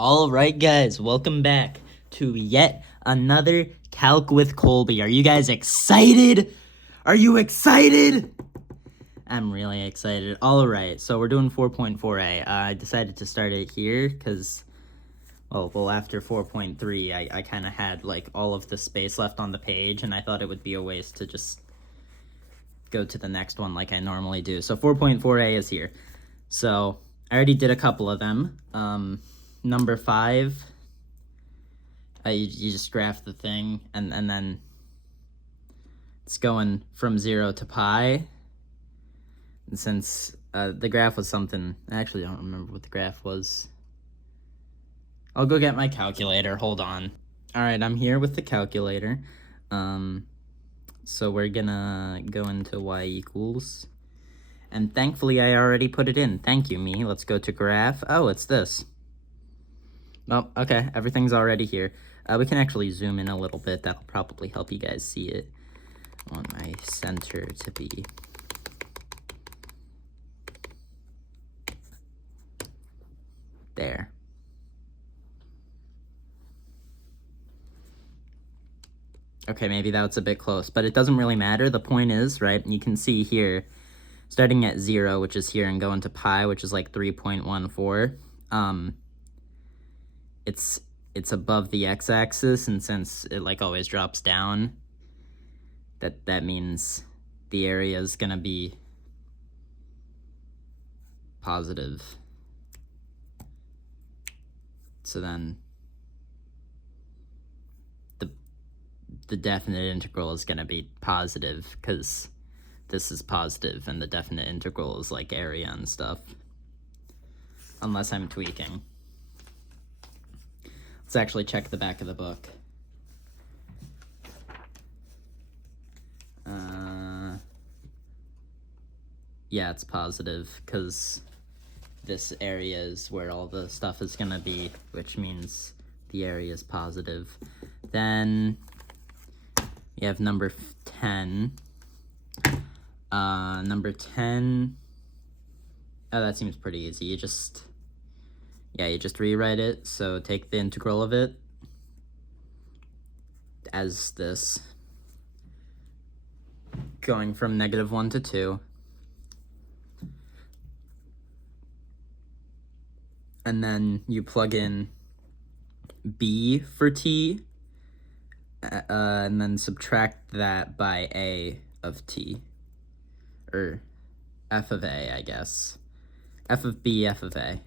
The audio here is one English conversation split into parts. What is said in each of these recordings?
All right, guys, welcome back to yet another Calc with Colby. Are you guys excited? Are you excited? I'm really excited. All right, so we're doing 4.4a. I decided to start it here because, well, after 4.3, I kind of had, like, all of the space left on the page, and I thought it would be a waste to just go to the next one like I normally do. So 4.4a is here. So I already did a couple of them. Number 5, you just graph the thing, and then it's going from 0 to pi. And since the graph was something, I actually don't remember what the graph was. I'll go get my calculator, hold on. All right, I'm here with the calculator. So we're gonna go into y equals, and thankfully I already put it in. Thank you, me. Let's go to graph. Oh, it's this. Oh, okay, everything's already here. We can actually zoom in a little bit. That'll probably help you guys see it. I want my center to be there. Okay, maybe that's a bit close, but it doesn't really matter. The point is, right, you can see here, starting at 0, which is here, and going to pi, which is like 3.14, it's above the x-axis, and since it like always drops down, that means the area is gonna be positive. So then the definite integral is gonna be positive because this is positive and the definite integral is like area and stuff. Unless I'm tweaking. Let's actually check the back of the book. Yeah, it's positive because this area is where all the stuff is gonna be, which means the area is positive. Then you have number 10. Number 10, oh, that seems pretty easy. You just rewrite it. So take the integral of it as this, going from -1 to 2. And then you plug in b for t, and then subtract that by a of t, or f of a, I guess. F of b, f of a.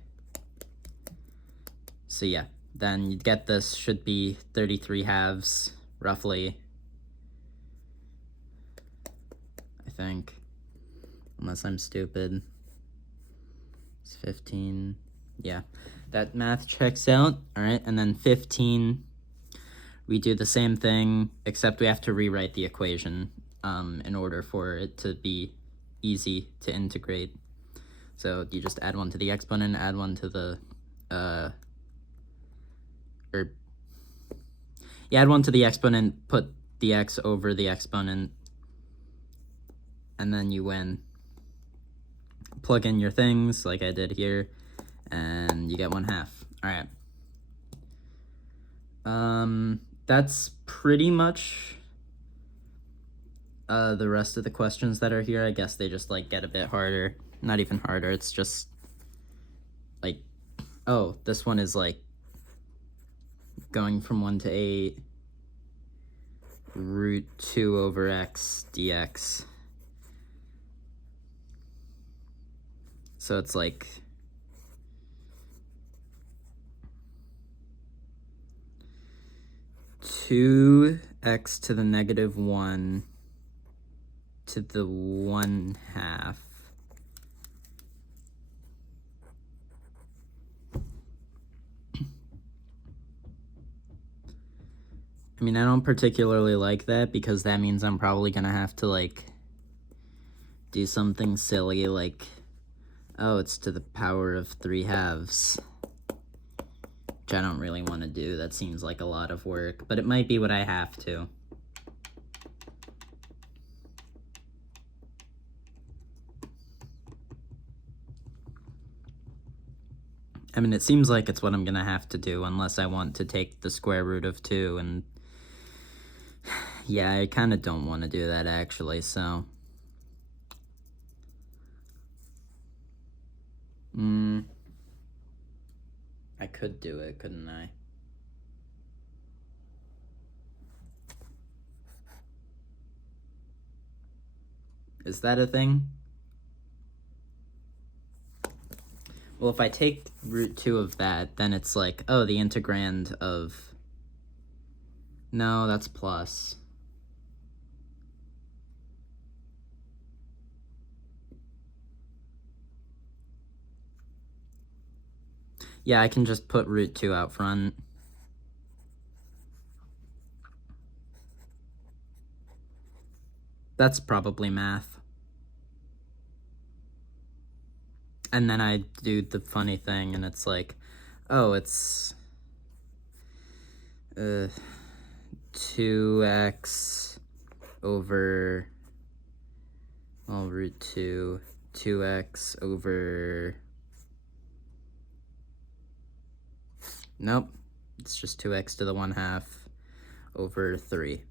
So yeah, then you'd get this should be 33 halves, roughly, I think, unless I'm stupid. It's 15. Yeah, that math checks out. All right, and then 15, we do the same thing, except we have to rewrite the equation in order for it to be easy to integrate. So you just add 1 to the exponent, add 1 to the, you add 1 to the exponent, put the x over the exponent, and then you win. Plug in your things like I did here, and you get 1/2. All right. That's pretty much the rest of the questions that are here. I guess they just like get a bit harder. Not even harder, it's just like, oh, this one is like going from 1 to 8, root 2 over x dx. So it's like 2x to the -1 to the 1/2 . I mean, I don't particularly like that because that means I'm probably gonna have to like do something silly like, oh, it's to the power of 3/2, which I don't really want to do. That seems like a lot of work, but it might be what I have to. I mean, it seems like it's what I'm gonna have to do unless I want to take the square root of 2, and yeah, I kind of don't want to do that actually, so I could do it, couldn't I? Is that a thing? Well, if I take root 2 of that, then it's like, oh, the integrand of... No, that's plus. Yeah, I can just put root 2 out front. That's probably math. And then I do the funny thing, and it's like, oh, it's 2x over, well, root 2, 2x over, nope, it's just 2x to the 1/2 over 3.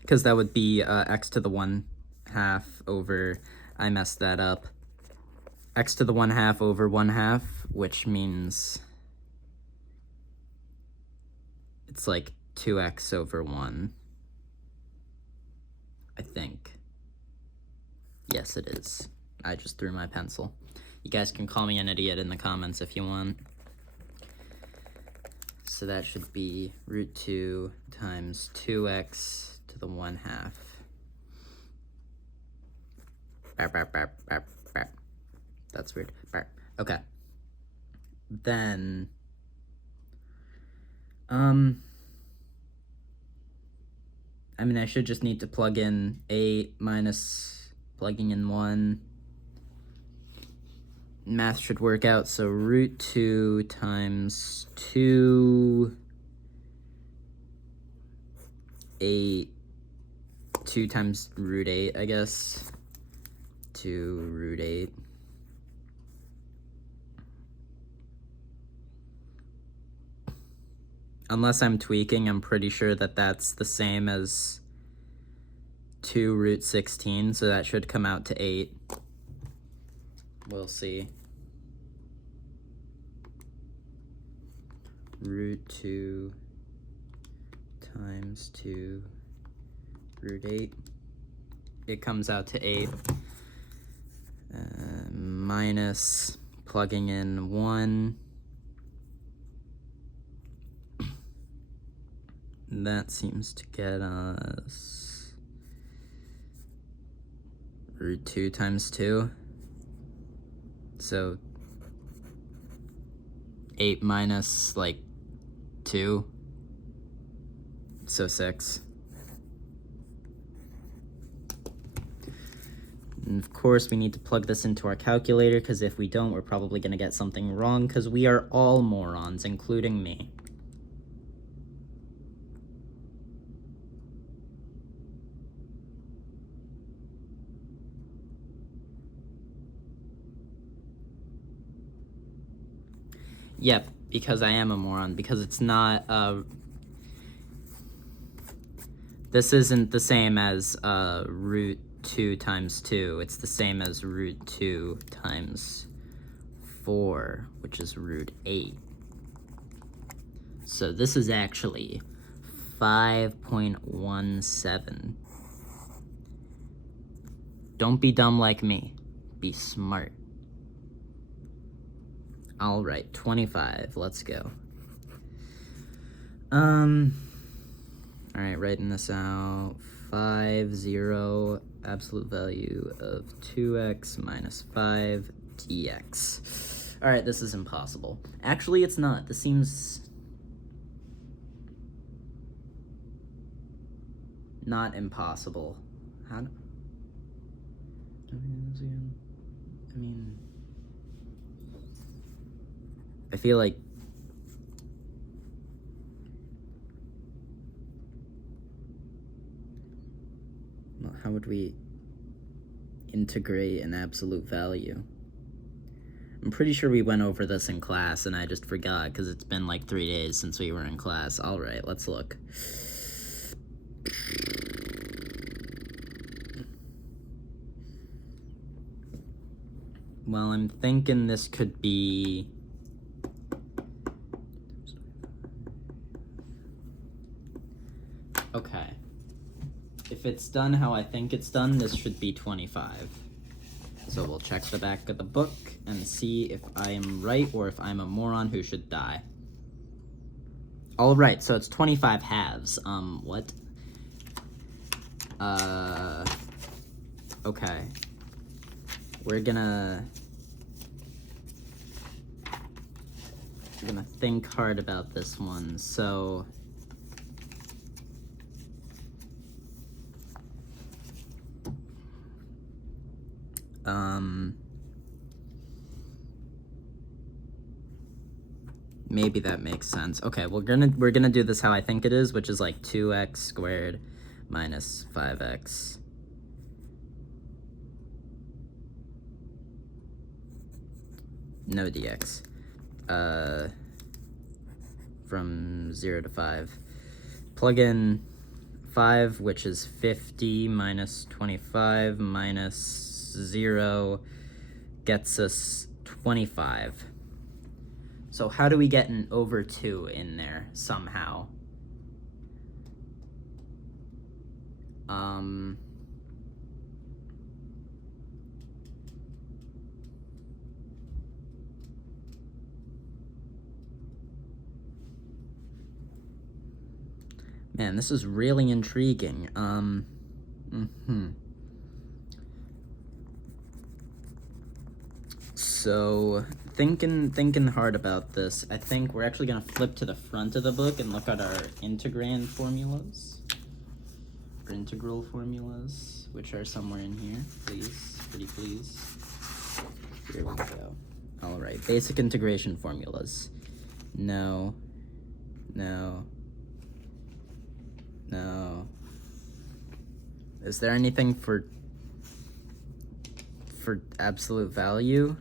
Because that would be x to the 1/2 over, I messed that up, x to the 1/2 over 1/2, which means it's like 2x over 1, I think. Yes, it is. I just threw my pencil. You guys can call me an idiot in the comments if you want. So that should be root 2 times 2x to the 1/2. That's weird. Okay. Then, I mean, I should just need to plug in 8 minus plugging in 1. Math should work out, so root 2 times 2, 8, 2 times root 8, I guess, 2 root 8. Unless I'm tweaking, I'm pretty sure that that's the same as 2 root 16, so that should come out to 8. We'll see. Root 2 times 2 root 8. It comes out to 8. Minus plugging in 1. That seems to get us root 2 times 2. So 8 minus, like, 2. So 6. And of course, we need to plug this into our calculator, because if we don't, we're probably going to get something wrong, because we are all morons, including me. Yep, because I am a moron, because it's not, this isn't the same as, root 2 times 2. It's the same as root 2 times 4, which is root 8. So this is actually 5.17. Don't be dumb like me. Be smart. All right, 25. Let's go. All right, writing this out. 5, 0, absolute value of 2x minus 5 dx. All right, this is impossible. Actually, it's not. This seems not impossible. How do... I mean... I feel like how would we integrate an absolute value? I'm pretty sure we went over this in class and I just forgot because it's been like 3 days since we were in class. All right, let's look. Well, I'm thinking this could be... Okay. If it's done how I think it's done, this should be 25. So we'll check the back of the book and see if I am right or if I'm a moron who should die. All right, so it's 25 halves. What? Okay. We're gonna think hard about this one. So maybe that makes sense. Okay, we're gonna do this how I think it is, which is like 2x squared minus 5x. No dx. From 0 to 5. Plug in 5, which is 50 minus 25 minus 0 gets us 25. So how do we get an over 2 in there somehow? Man, this is really intriguing. So, thinking hard about this, I think we're actually gonna flip to the front of the book and look at our integrand formulas. Or integral formulas, which are somewhere in here, please, pretty please. Here we go. All right, basic integration formulas. No. Is there anything for absolute value?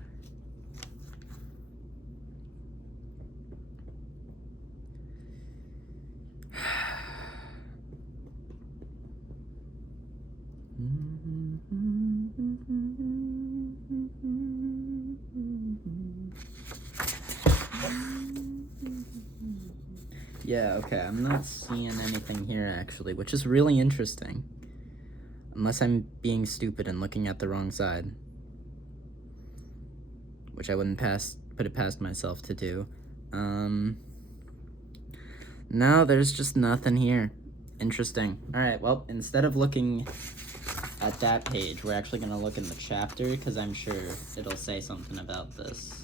Yeah, okay, I'm not seeing anything here actually, which is really interesting. Unless I'm being stupid and looking at the wrong side. Which I wouldn't put it past myself to do. No, there's just nothing here. Interesting. Alright, well, instead of looking at that page, we're actually going to look in the chapter, because I'm sure it'll say something about this.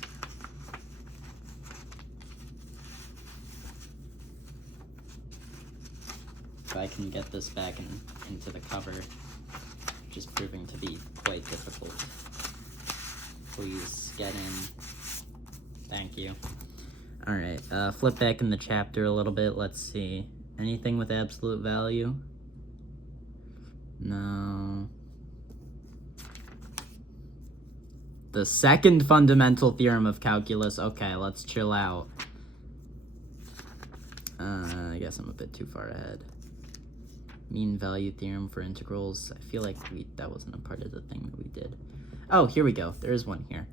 If I can get this back into the cover, which is proving to be quite difficult. Please get in. Thank you. Alright, flip back in the chapter a little bit. Let's see. Anything with absolute value? No. The second fundamental theorem of calculus. Okay, let's chill out. I guess I'm a bit too far ahead. Mean value theorem for integrals. I feel like that wasn't a part of the thing that we did. Oh, here we go. There is one here.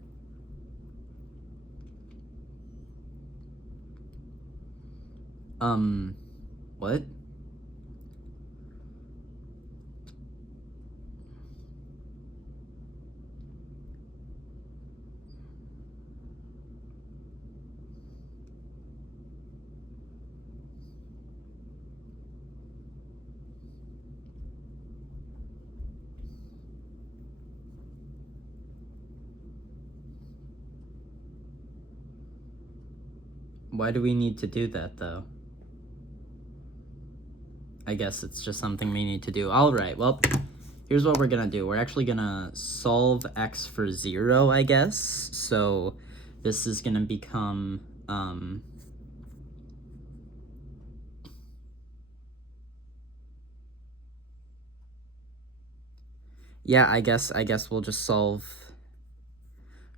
What? Why do we need to do that, though? I guess it's just something we need to do. Alright, well, here's what we're gonna do. We're actually gonna solve x for 0, I guess. So this is gonna become, yeah, I guess we'll just solve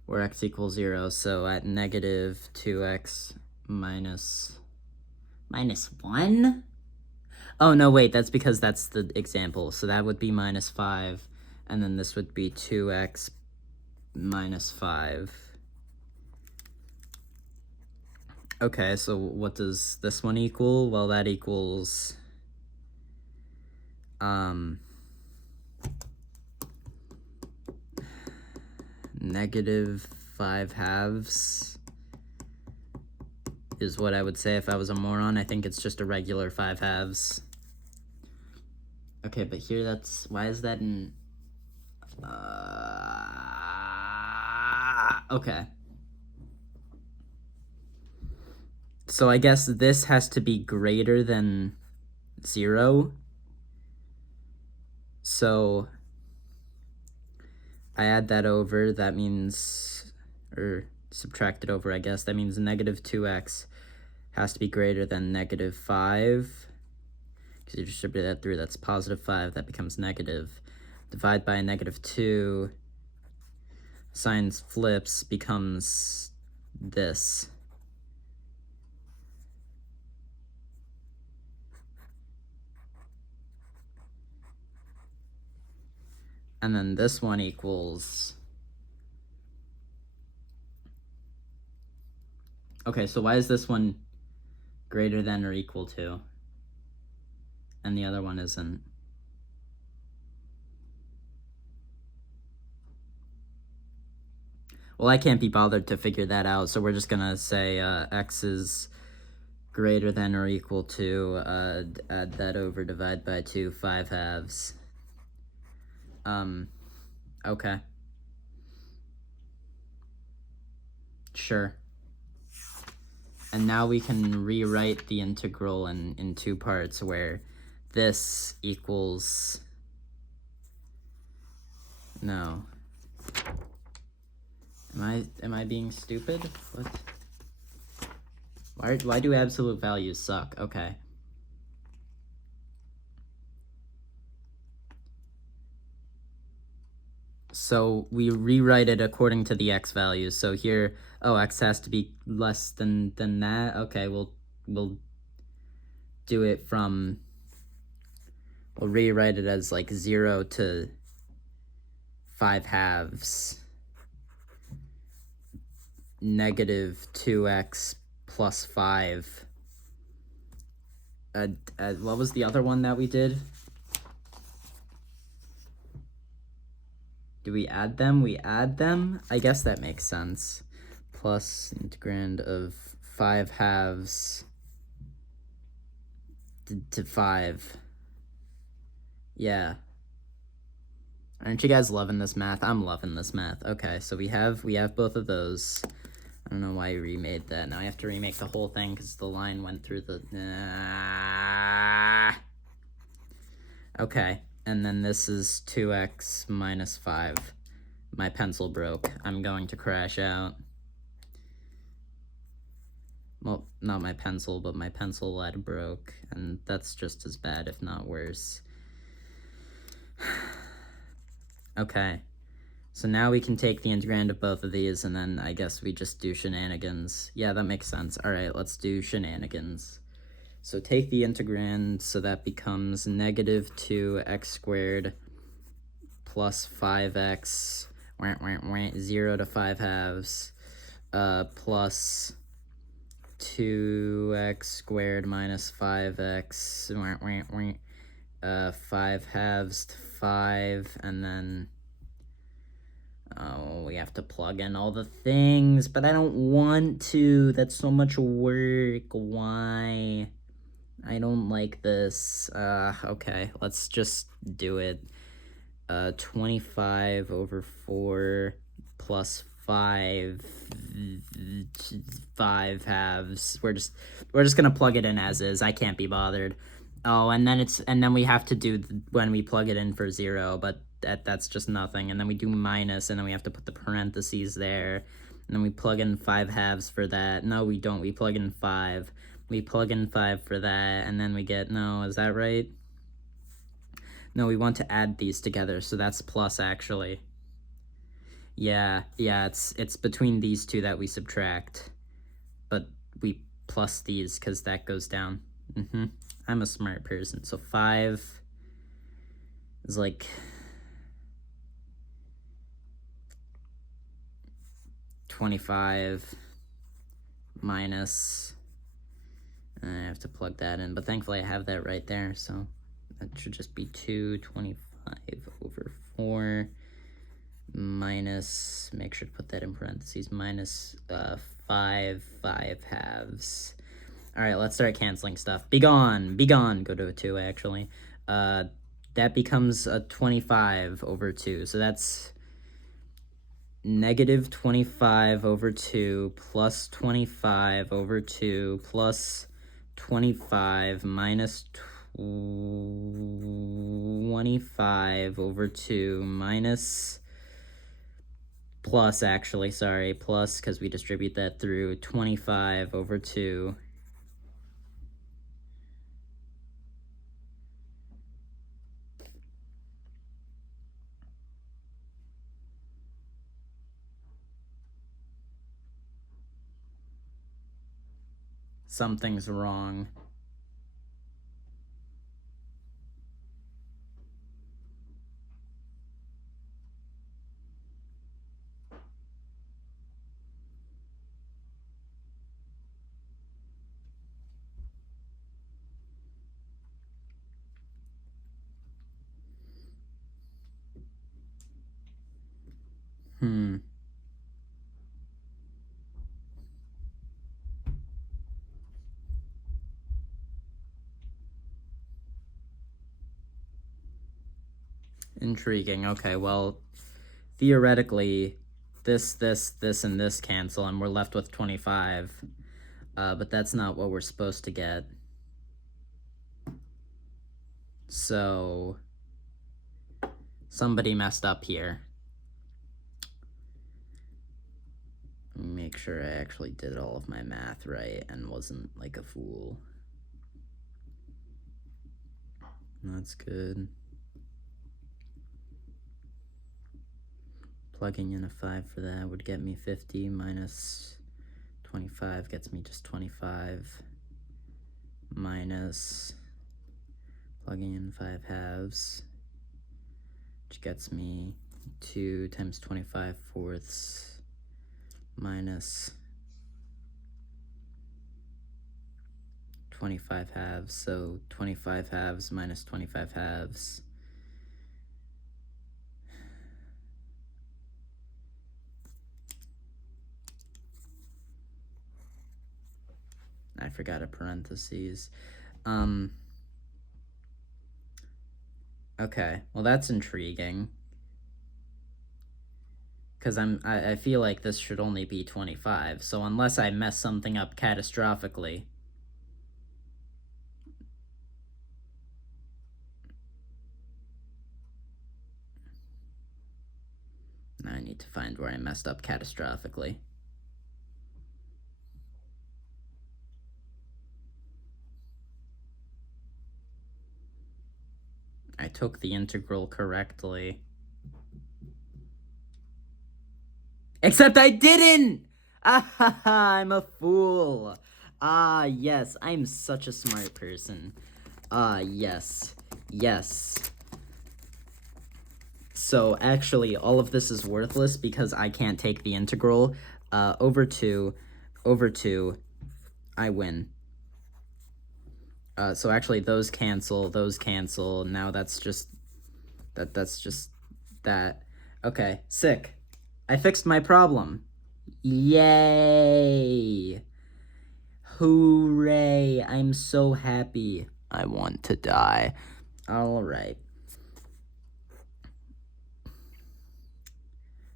where x equals 0. So at negative 2x minus 1? Oh, no, wait, that's because that's the example. So that would be minus 5, and then this would be 2x minus 5. Okay, so what does this one equal? Well, that equals negative 5/2 is what I would say if I was a moron. I think it's just a regular 5/2. Okay, but here that's, why is that in, okay. So I guess this has to be greater than 0. So I add that over, that means, or subtract it over, I guess. That means negative 2x has to be greater than negative 5. Because you distribute that through, that's positive 5, that becomes negative. Divide by negative 2, sign flips, becomes this. And then this one equals, okay, so why is this one greater than or equal to, and the other one isn't? Well, I can't be bothered to figure that out, so we're just gonna say x is greater than or equal to, add that over, divide by 2, 5/2. Okay. Sure. And now we can rewrite the integral in two parts, where this equals, no. Am I being stupid? What? Why do absolute values suck? Okay. So we rewrite it according to the x values. So here, oh, x has to be less than that. Okay, we'll do it from, we'll rewrite it as like 0 to 5/2. Negative 2x plus 5. What was the other one that we did? Do we add them? We add them? I guess that makes sense. Plus integrand of 5/2 to 5. Yeah. Aren't you guys loving this math? I'm loving this math. Okay, so we have both of those. I don't know why you remade that. Now I have to remake the whole thing because the line went through the... Okay, and then this is 2x minus 5. My pencil broke. I'm going to crash out. Well, not my pencil, but my pencil lead broke, and that's just as bad, if not worse. Okay. So now we can take the integrand of both of these, and then I guess we just do shenanigans. Yeah, that makes sense. All right, let's do shenanigans. So take the integrand, so that becomes negative 2x squared plus 5x, 0 to 5/2, plus 2x squared minus 5x, 5/2 to 5, and then... Oh, we have to plug in all the things, but I don't want to. That's so much work. Why? I don't like this. Okay, let's just do it. 25 over 4 plus 5/2. We're just gonna plug it in as is. I can't be bothered. Oh, and then we have to do when we plug it in for 0, but that's just nothing. And then we do minus, and then we have to put the parentheses there. And then we plug in 5/2 for that. No, we don't. We plug in 5. We plug in 5 for that, and then we get, no, is that right? No, we want to add these together, so that's plus, actually. Yeah, it's between these two that we subtract. But we plus these because that goes down. I'm a smart person. So 5 is like 25 minus, I have to plug that in, but thankfully I have that right there, so that should just be 225 over 4 minus, make sure to put that in parentheses, minus 5 halves. All right, let's start canceling stuff. Be gone, go to a 2 actually. That becomes a 25 over 2, so that's negative 25 over 2 plus 25 over 2 plus 25 minus 25 over 2 minus plus, actually, sorry, plus, because we distribute that through 25 over 2. Something's wrong. Intriguing. Okay, well, theoretically, this, and this cancel, and we're left with 25. But that's not what we're supposed to get. So, somebody messed up here. Make sure I actually did all of my math right and wasn't like a fool. That's good. Plugging in a 5 for that would get me 50 minus 25 gets me just 25 minus plugging in 5 halves, which gets me 2 times 25 fourths minus 25 halves, so 25 halves minus 25 halves. I forgot a parentheses. Okay, well that's intriguing. Because I feel like this should only be 25, so unless I mess something up catastrophically. I need to find where I messed up catastrophically. I took the integral correctly. Except I didn't! Ah, I'm a fool. Ah, yes, I'm such a smart person. Ah, yes. Yes. So, actually, all of this is worthless because I can't take the integral. Over 2, I win. So actually, those cancel, now that's just, that's just that. Okay, sick. I fixed my problem. Yay! Hooray! I'm so happy. I want to die. Alright.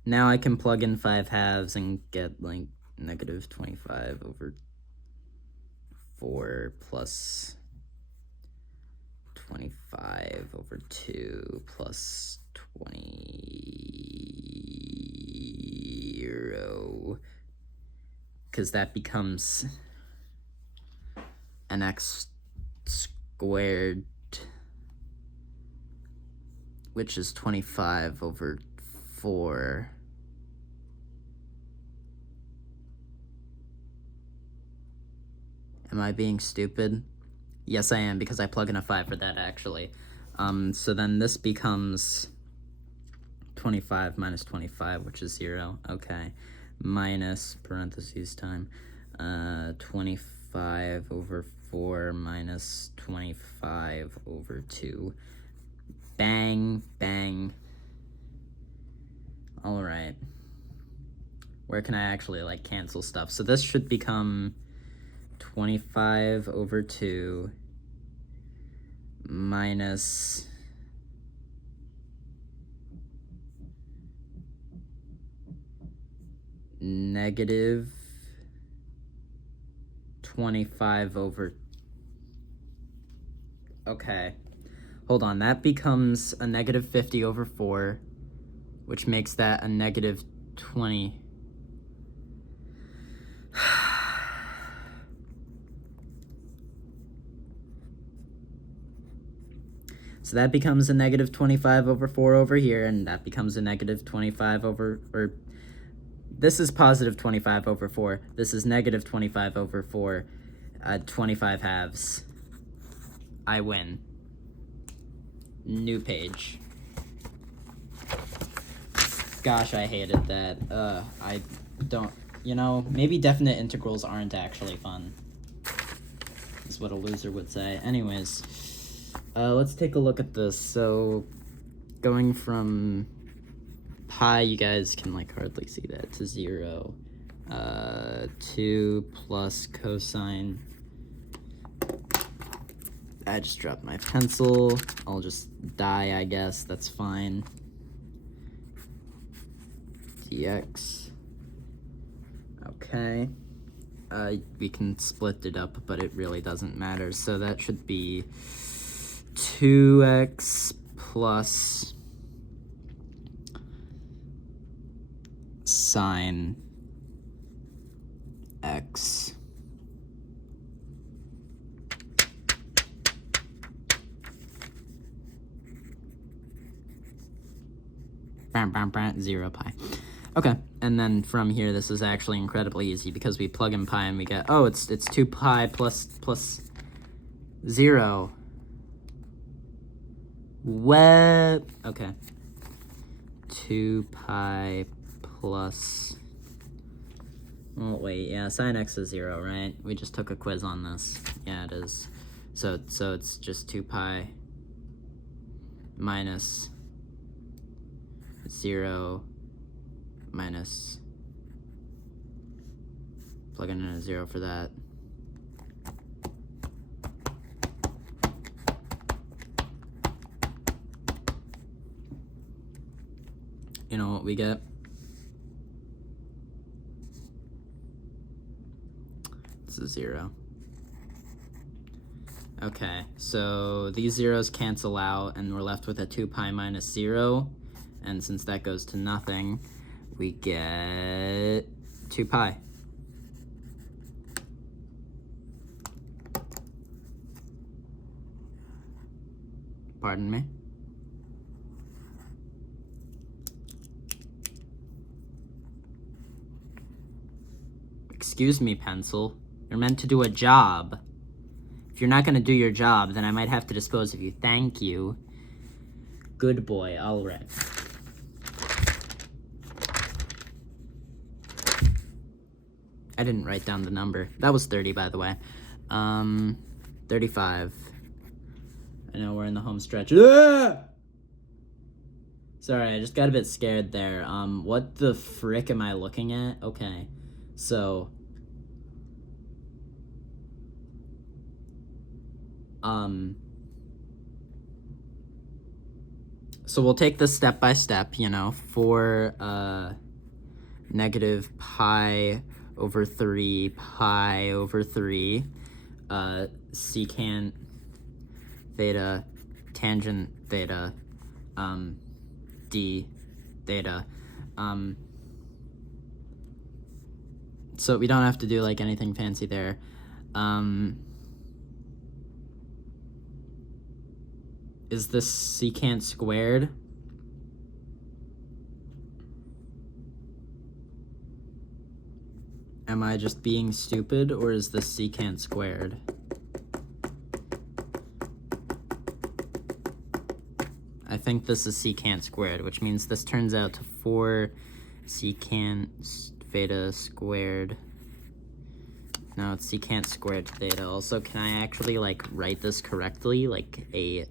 Now I can plug in 5 halves and get, like, negative 25 over 4 plus 25 over 2 plus 20, because that becomes an x squared, which is 25 over 4 Am I being stupid? Yes, I am, because I plug in a 5 for that, actually. So then this becomes 25 minus 25, which is 0. Okay. Minus, parentheses time, 25 over 4 minus 25 over 2. Bang, bang. All right. Where can I actually, like, cancel stuff? So this should become 25 over 2 minus negative 25 over... Okay. Hold on, that becomes a negative 50 over 4, which makes that a negative 20. So that becomes a negative 25 over 4 over here, and that becomes a negative 25 over... or this is positive 25 over 4. This is negative 25 over 4. 25 halves. I win. New page. Gosh, I hated that. I don't... You know, maybe definite integrals aren't actually fun. Is what a loser would say. Anyways, let's take a look at this. So, going from pi, you guys can, like, hardly see that, to 0. 2 plus cosine. I just dropped my pencil. I'll just die, I guess. That's fine. Dx. Okay. We can split it up, but it really doesn't matter. So that should be 2x plus sine x. Bam, bam, bam, 0 pi. Okay, and then from here, this is actually incredibly easy because we plug in pi and we get, oh, it's 2 pi plus 0. What? Okay. 2 pi plus... Oh, wait, yeah, sine x is 0, right? We just took a quiz on this. Yeah, it is. So it's just 2 pi minus 0 minus, plugging in a 0 for that. You know what we get? It's a 0. Okay, so these zeros cancel out, and we're left with a 2 pi minus 0. And since that goes to nothing, we get 2 pi. Pardon me? Excuse me, pencil. You're meant to do a job. If you're not going to do your job, then I might have to dispose of you. Thank you. Good boy, all right. I didn't write down the number. That was 30, by the way. 35. I know we're in the home stretch. Ah! Sorry, I just got a bit scared there. What the frick am I looking at? Okay, so... So we'll take this step by step, you know, for, negative pi over 3, pi over 3, secant theta, tangent theta, d theta. So we don't have to do, like, anything fancy there. Is this secant squared? Am I just being stupid, or is this secant squared? I think this is secant squared, which means this turns out to 4 secant theta squared. No, it's secant squared theta. Also, can I actually, like, write this correctly, like a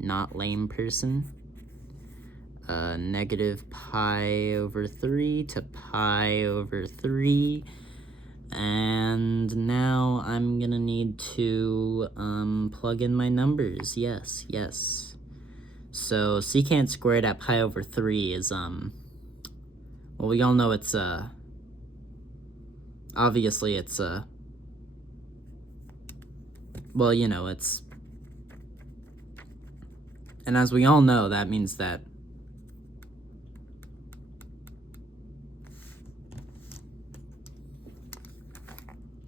not lame person? Negative pi over 3 to pi over 3. And now I'm gonna need to plug in my numbers. Yes. So secant squared at pi over 3 is, well, we all know it's, obviously it's, well, you know, it's, and as we all know, that means that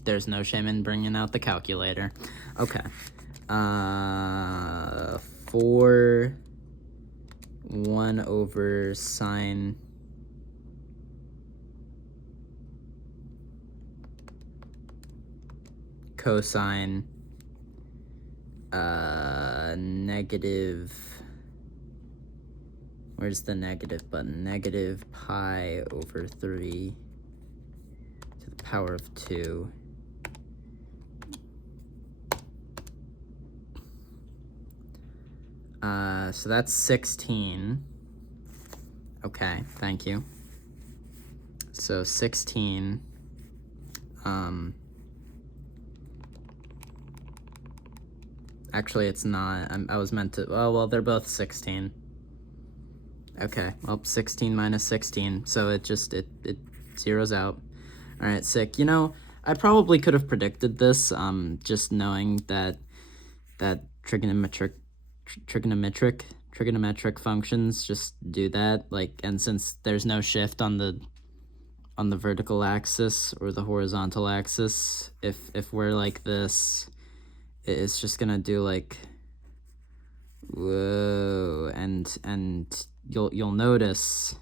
there's no shame in bringing out the calculator. Okay. 4 1 over sine cosine negative, where's the negative button? Negative pi over 3 to the power of 2. So that's 16. Okay, thank you. So 16, actually it's not, I was meant to, oh, well, they're both 16. Okay, well, 16 minus 16, so it zeroes out. All right, sick. You know, I probably could have predicted this, just knowing that trigonometric functions just do that, like, and since there's no shift on the vertical axis or the horizontal axis, if we're like this, it's just gonna do like, whoa, and you'll notice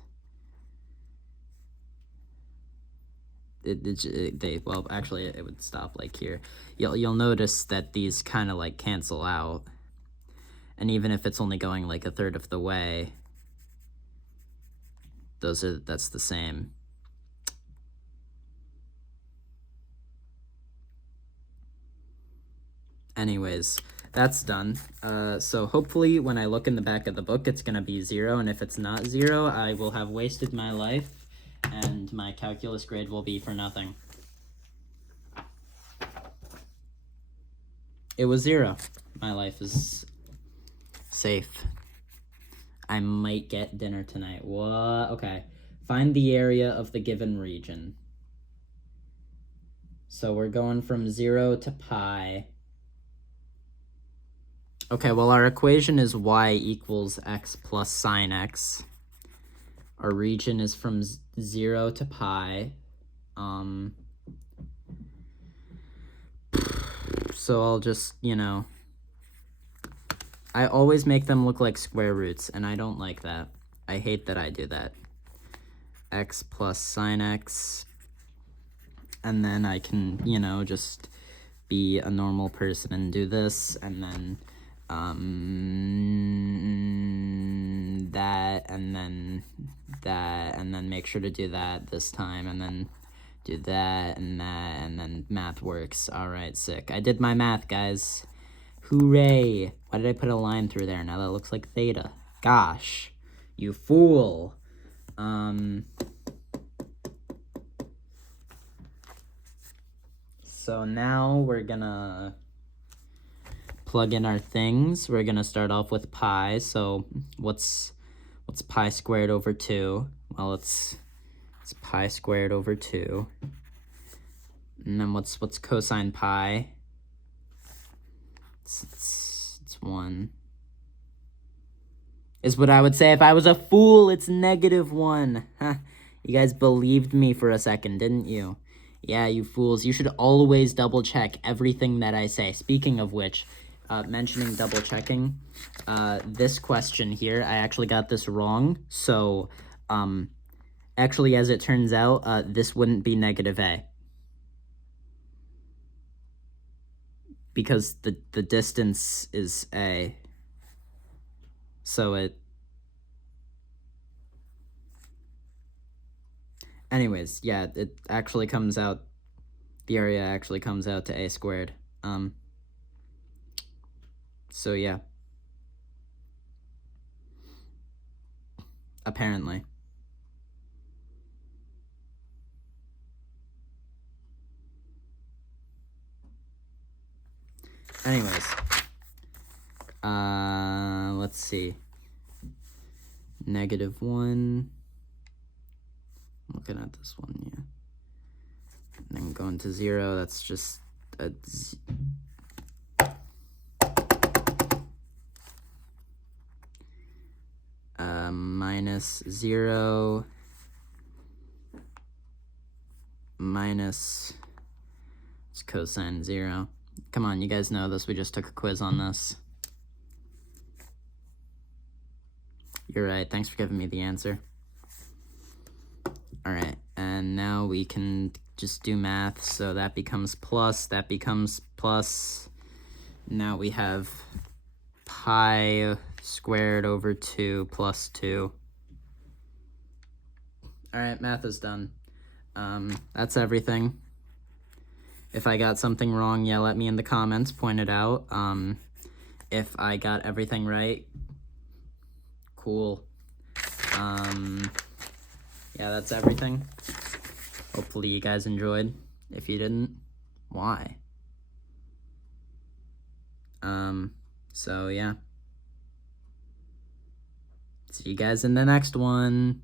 well, actually it would stop like here. You'll notice that these kind of like cancel out. And even if it's only going like a third of the way, that's the same. Anyways, that's done. So hopefully when I look in the back of the book, it's gonna be 0, and if it's not 0, I will have wasted my life, and my calculus grade will be for nothing. It was 0. My life is safe. I might get dinner tonight. What? Okay. Find the area of the given region. So we're going from 0 to pi. Okay, well, our equation is y equals x plus sine x. Our region is from 0 to pi. So I'll just, you know, I always make them look like square roots, and I don't like that. I hate that I do that. X plus sine x, and then I can, you know, just be a normal person and do this, and then that, and then that, and then make sure to do that this time, and then do that, and then math works. All right, sick. I did my math, guys. Hooray! Why did I put a line through there? Now that looks like theta. Gosh, you fool. So now we're gonna plug in our things. We're gonna start off with pi. So what's pi squared over 2? Well, it's pi squared over 2. And then what's cosine pi? It's 1. Is what I would say if I was a fool. It's -1. Huh. You guys believed me for a second, didn't you? Yeah, you fools. You should always double check everything that I say. Speaking of which, mentioning double checking, this question here, I actually got this wrong. So, actually, as it turns out, this wouldn't be -a. because the distance is a. So it. Anyways, yeah, it actually comes out. The area actually comes out to a squared. So yeah. Apparently. Anyways. Let's see. -1. Looking at this one, yeah. And then going to 0, that's just a -0 minus, it's cosine 0. Come on, you guys know this. We just took a quiz on this. You're right. Thanks for giving me the answer. All right, and now we can just do math. So that becomes plus, that becomes plus. Now we have pi squared over 2 plus 2. All right, math is done. That's everything. If I got something wrong, yell at me in the comments, point it out. If I got everything right, cool. Yeah, that's everything. Hopefully you guys enjoyed. If you didn't, why? So yeah. See you guys in the next one.